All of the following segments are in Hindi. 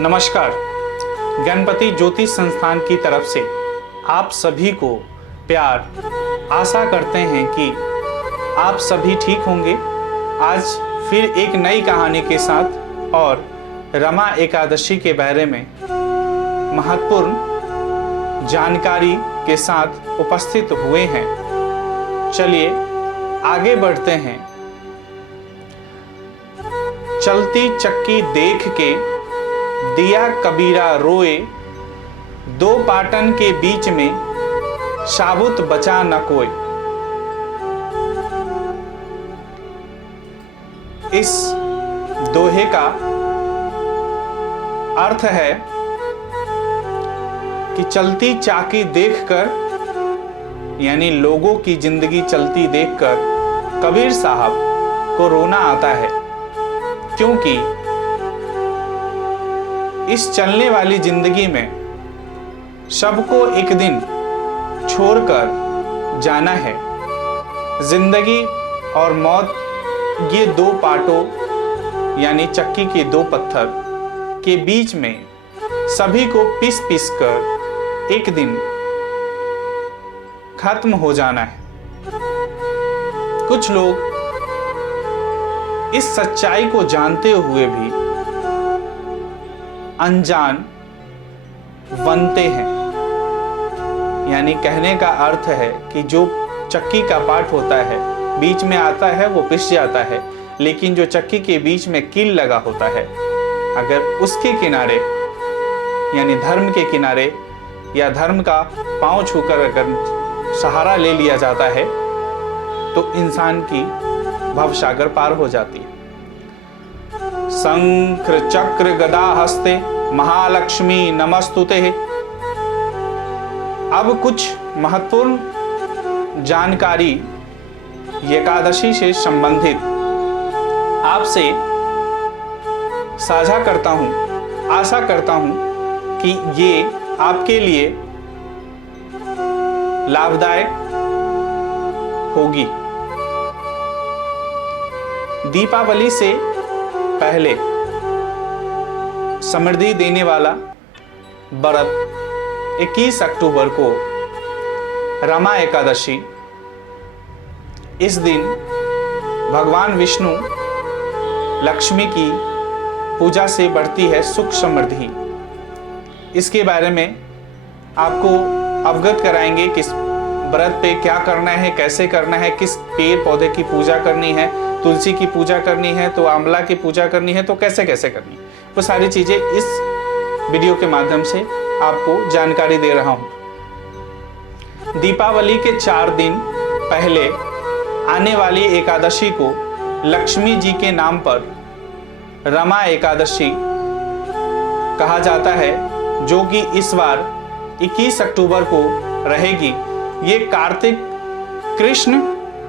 नमस्कार। गणपति ज्योतिष संस्थान की तरफ से आप सभी को प्यार। आशा करते हैं कि आप सभी ठीक होंगे। आज फिर एक नई कहानी के साथ और रमा एकादशी के बारे में महत्वपूर्ण जानकारी के साथ उपस्थित हुए हैं। चलिए आगे बढ़ते हैं। चलती चक्की देख के दिया कबीरा रोए, दो पाटन के बीच में साबुत बचा न कोई। इस दोहे का अर्थ है कि चलती चाकी देखकर, यानी लोगों की जिंदगी चलती देखकर कबीर साहब को रोना आता है, क्योंकि इस चलने वाली जिंदगी में सबको एक दिन छोड़कर जाना है। जिंदगी और मौत ये दो पाटों यानी चक्की के दो पत्थर के बीच में सभी को पीस पीस कर एक दिन खत्म हो जाना है। कुछ लोग इस सच्चाई को जानते हुए भी अनजान बनते हैं। यानी कहने का अर्थ है कि जो चक्की का पार्ट होता है बीच में आता है वो पिस जाता है, लेकिन जो चक्की के बीच में कील लगा होता है, अगर उसके किनारे यानी धर्म के किनारे या धर्म का पांव छूकर अगर सहारा ले लिया जाता है तो इंसान की भवसागर पार हो जाती है। शंख चक्र गदा हस्ते महालक्ष्मी नमस्तुते। अब कुछ महत्वपूर्ण जानकारी एकादशी से संबंधित आपसे साझा करता हूं। आशा करता हूं कि ये आपके लिए लाभदायक होगी। दीपावली से पहले समृद्धि देने वाला व्रत 21 अक्टूबर को रमा एकादशी। इस दिन भगवान विष्णु लक्ष्मी की पूजा से बढ़ती है सुख समृद्धि। इसके बारे में आपको अवगत कराएंगे कि व्रत पे क्या करना है, कैसे करना है, किस पेड़ पौधे की पूजा करनी है, तुलसी की पूजा करनी है तो आंवला की पूजा करनी है तो कैसे कैसे करनी है, वो सारी चीजें इस वीडियो के माध्यम से आपको जानकारी दे रहा हूं। दीपावली के 4 दिन पहले आने वाली एकादशी को लक्ष्मी जी के नाम पर रमा एकादशी कहा जाता है, जो कि इस बार 21 अक्टूबर को रहेगी। ये कार्तिक कृष्ण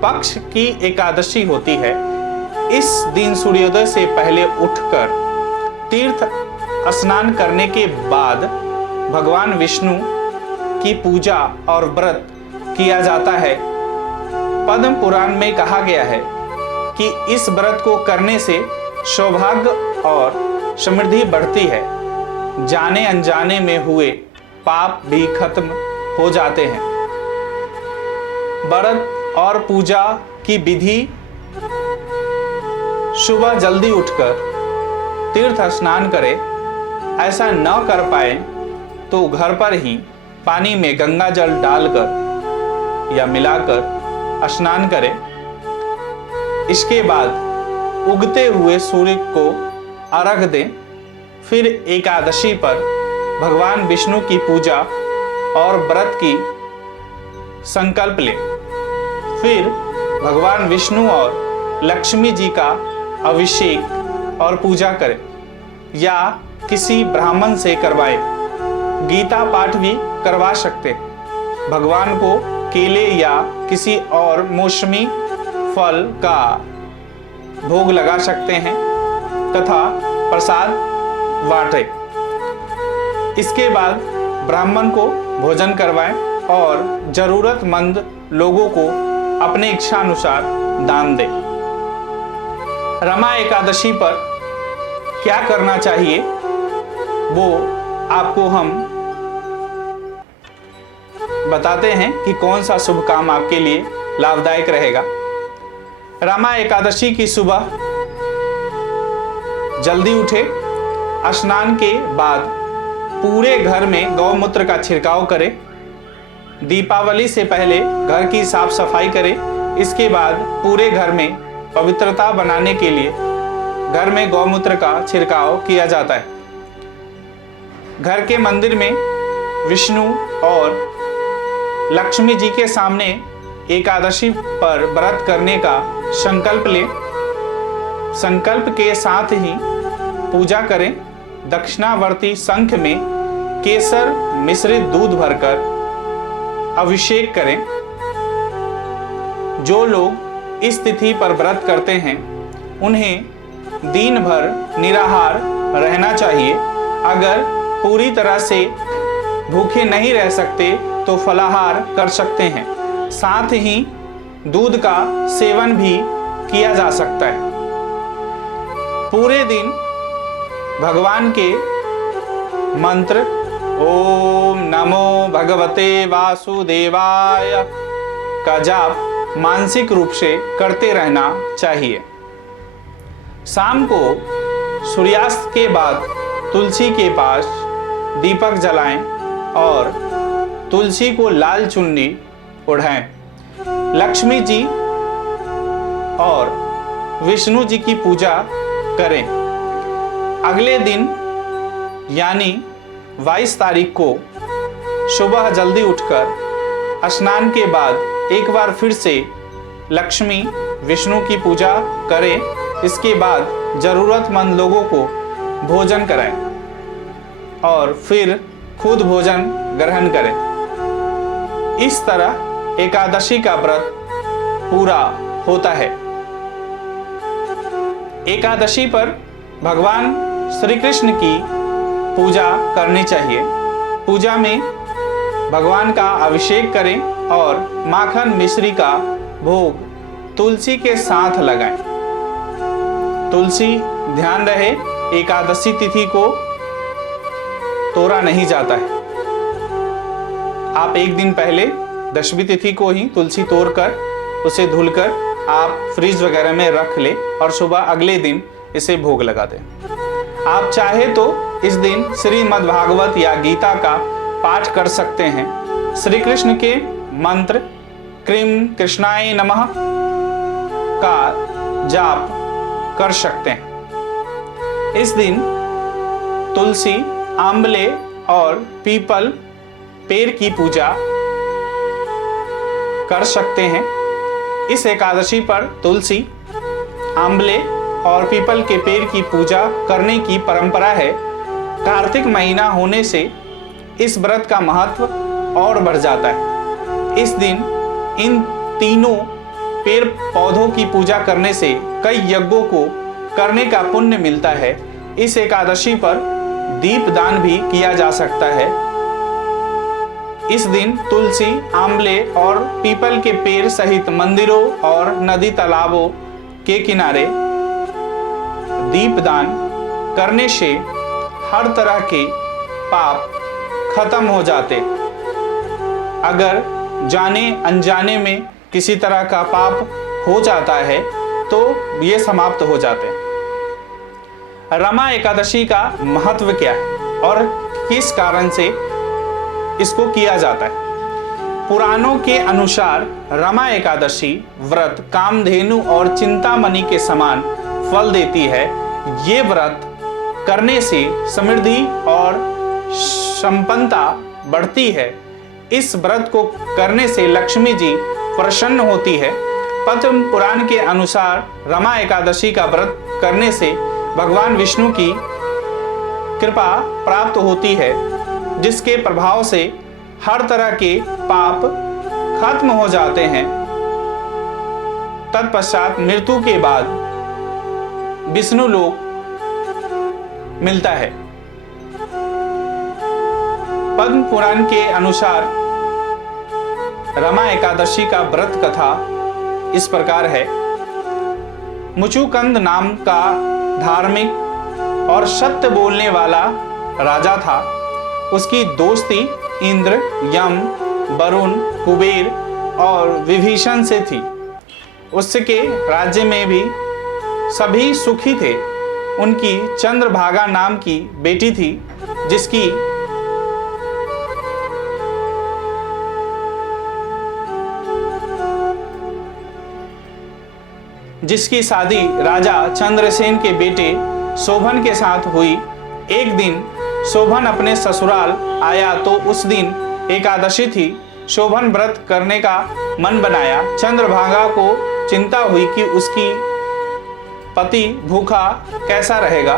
पक्ष की एकादशी होती है। इस दिन सूर्योदय से पहले उठकर तीर्थ स्नान करने के बाद भगवान विष्णु की पूजा और व्रत किया जाता है। पद्म पुराण में कहा गया है कि इस व्रत को करने से सौभाग्य और समृद्धि बढ़ती है। जाने अनजाने में हुए पाप भी खत्म हो जाते हैं। व्रत और पूजा की विधि: सुबह जल्दी उठकर तीर्थ स्नान करें। ऐसा न कर पाए तो घर पर ही पानी में गंगा जल डालकर या मिलाकर स्नान करें। इसके बाद उगते हुए सूर्य को अर्घ दें। फिर एकादशी पर भगवान विष्णु की पूजा और व्रत की संकल्प लें। फिर भगवान विष्णु और लक्ष्मी जी का अभिषेक और पूजा करें या किसी ब्राह्मण से करवाएं। गीता पाठ भी करवा सकते। भगवान को केले या किसी और मौसमी फल का भोग लगा सकते हैं तथा प्रसाद बांटें। इसके बाद ब्राह्मण को भोजन करवाएं और जरूरतमंद लोगों को अपने इच्छानुसार दान दें। रमा एकादशी पर क्या करना चाहिए वो आपको हम बताते हैं कि कौन सा शुभ काम आपके लिए लाभदायक रहेगा। रमा एकादशी की सुबह जल्दी उठे, स्नान के बाद पूरे घर में गौमूत्र का छिड़काव करें। दीपावली से पहले घर की साफ सफाई करें। इसके बाद पूरे घर में पवित्रता बनाने के लिए घर में गौमूत्र का छिड़काव किया जाता है। घर के मंदिर में विष्णु और लक्ष्मी जी के सामने एकादशी पर व्रत करने का संकल्प लें। संकल्प के साथ ही पूजा करें। दक्षिणावर्ती शंख में केसर मिश्रित दूध भरकर अभिषेक करें। जो लोग इस तिथि पर व्रत करते हैं उन्हें दिन भर निराहार रहना चाहिए। अगर पूरी तरह से भूखे नहीं रह सकते तो फलाहार कर सकते हैं। साथ ही दूध का सेवन भी किया जा सकता है। पूरे दिन भगवान के मंत्र ओम नमो भगवते वासुदेवाय का जाप मानसिक रूप से करते रहना चाहिए। शाम को सूर्यास्त के बाद तुलसी के पास दीपक जलाएं और तुलसी को लाल चुन्नी ओढ़ाएं। लक्ष्मी जी और विष्णु जी की पूजा करें। अगले दिन यानी 22 तारीख को सुबह जल्दी उठकर स्नान के बाद एक बार फिर से लक्ष्मी विष्णु की पूजा करें। इसके बाद जरूरतमंद लोगों को भोजन कराएं और फिर खुद भोजन ग्रहण करें। इस तरह एकादशी का व्रत पूरा होता है। एकादशी पर भगवान श्री कृष्ण की पूजा करनी चाहिए। पूजा में भगवान का अभिषेक करें और माखन मिश्री का भोग तुलसी के साथ लगाएं। तुलसी ध्यान रहे एकादशी तिथि को तोड़ा नहीं जाता है। आप एक दिन पहले दशमी तिथि को ही तुलसी तोड़कर उसे धुलकर आप फ्रिज वगैरह में रख ले और सुबह अगले दिन इसे भोग लगा दें। आप चाहे तो इस दिन श्रीमद् भागवत या गीता का पाठ कर सकते हैं। श्री कृष्ण के मंत्र क्रीम कृष्णाय नमः का जाप कर सकते हैं। इस दिन तुलसी, आंवले और पीपल पेड़ की पूजा कर सकते हैं। इस एकादशी पर तुलसी, आंवले और पीपल के पेड़ की पूजा करने की परंपरा है। कार्तिक महीना होने से इस व्रत का महत्व और बढ़ जाता है। इस दिन इन तीनों पेड़ पौधों की पूजा करने से कई यज्ञों को करने का पुण्य मिलता है। इस एकादशी पर दीप दान भी किया जा सकता है। इस दिन तुलसी, आंवले और पीपल के पेड़ सहित मंदिरों और नदी तालाबों के किनारे दीपदान करने से हर तरह के पाप खत्म हो जाते। अगर जाने अनजाने में किसी तरह का पाप हो जाता है तो ये समाप्त हो जाते हैं। रमा एकादशी का महत्व क्या है और किस कारण से इसको किया जाता है? पुराणों के अनुसार रमा एकादशी व्रत कामधेनु और चिंतामणि के समान फल देती है। ये व्रत करने से समृद्धि और संपन्नता बढ़ती है। इस व्रत को करने से लक्ष्मी जी प्रसन्न होती है। पद्म पुराण के अनुसार रमा एकादशी का व्रत करने से भगवान विष्णु की कृपा प्राप्त होती है, जिसके प्रभाव से हर तरह के पाप खत्म हो जाते हैं। तत्पश्चात मृत्यु के बाद विष्णु लोक मिलता है। पद्म पुराण के अनुसार रमा एकादशी का व्रत कथा इस प्रकार है। मुचुकंद नाम का धार्मिक और सत्य बोलने वाला राजा था, उसकी दोस्ती इंद्र, यम, वरुण, कुबेर और विभीषण से थी। उसके राज्य में भी सभी सुखी थे। उनकी चंद्रभागा नाम की बेटी थी, जिसकी शादी राजा चंद्रसेन के बेटे शोभन के साथ हुई। एक दिन शोभन अपने ससुराल आया तो उस दिन एकादशी थी। शोभन व्रत करने का मन बनाया। चंद्रभागा को चिंता हुई कि उसकी पति भूखा कैसा रहेगा।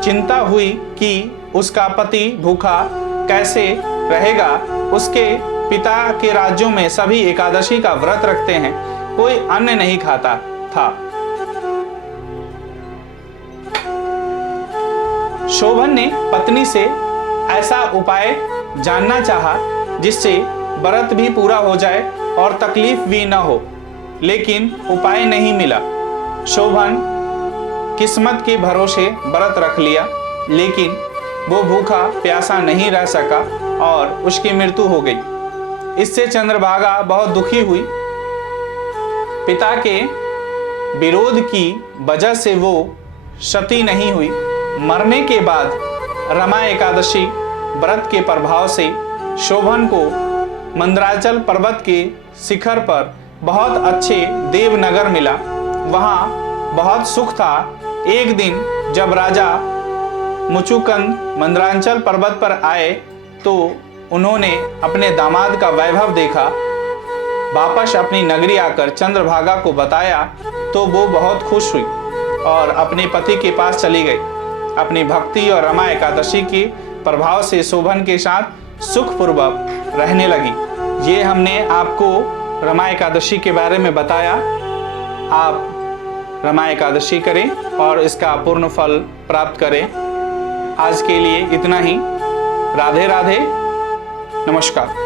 चिंता हुई कि उसका पति भूखा कैसे रहेगा। उसके पिता के राज्यों में सभी एकादशी का व्रत रखते हैं, कोई अन्न नहीं खाता था। शोभन ने पत्नी से ऐसा उपाय जानना चाहा जिससे व्रत भी पूरा हो जाए और तकलीफ भी न हो, लेकिन उपाय नहीं मिला। शोभन किस्मत के भरोसे व्रत रख लिया, लेकिन वो भूखा प्यासा नहीं रह सका और उसकी मृत्यु हो गई। इससे चंद्रभागा बहुत दुखी हुई। पिता के विरोध की वजह से वो सती नहीं हुई। मरने के बाद रमा एकादशी व्रत के प्रभाव से शोभन को मंदराचल पर्वत के शिखर पर बहुत अच्छे देवनगर मिला। वहाँ बहुत सुख था। एक दिन जब राजा मुचुकुंद मंदराचल पर्वत पर आए तो उन्होंने अपने दामाद का वैभव देखा। वापस अपनी नगरी आकर चंद्रभागा को बताया तो वो बहुत खुश हुई और अपने पति के पास चली गई। अपनी भक्ति और रमा एकादशी के प्रभाव से शोभन के साथ सुखपूर्वक रहने लगी। ये हमने आपको रमा एकादशी के बारे में बताया। आप रमा एकादशी करें और इसका पूर्ण फल प्राप्त करें। आज के लिए इतना ही। राधे राधे, नमस्कार।